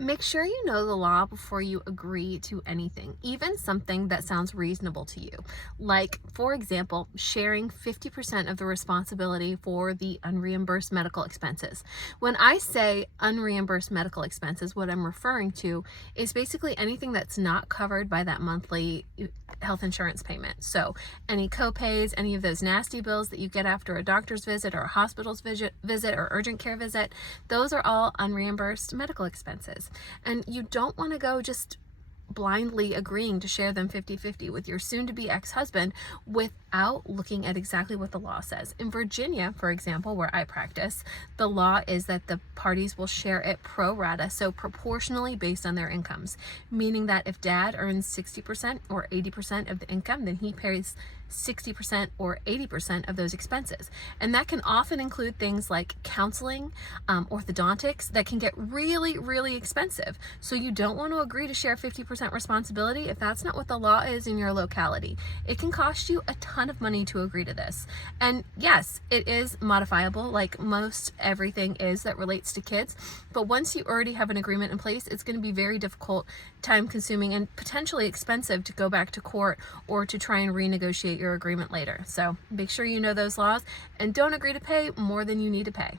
Make sure you know the law before you agree to anything, even something that sounds reasonable to you. Like, for example, sharing 50% of the responsibility for the unreimbursed medical expenses. When I say unreimbursed medical expenses, what I'm referring to is basically anything that's not covered by that monthly health insurance payment. So, any copays, any of those nasty bills that you get after a doctor's visit or a hospital's visit or urgent care visit, those are all unreimbursed medical expenses. And you don't want to go just blindly agreeing to share them 50-50 with your soon-to-be ex-husband without looking at exactly what the law says. In Virginia, for example, where I practice, the law is that the parties will share it pro rata, so proportionally based on their incomes, meaning that if dad earns 60% or 80% of the income, then he pays 60% or 80% of those expenses. And that can often include things like counseling, orthodontics, that can get really, really expensive. So you don't want to agree to share 50% responsibility if that's not what the law is in your locality. It can cost you a ton of money to agree to this. And yes, it is modifiable, like most everything is that relates to kids. But once you already have an agreement in place, it's going to be very difficult, time consuming, and potentially expensive to go back to court or to try and renegotiate your agreement later. So make sure you know those laws and don't agree to pay more than you need to pay.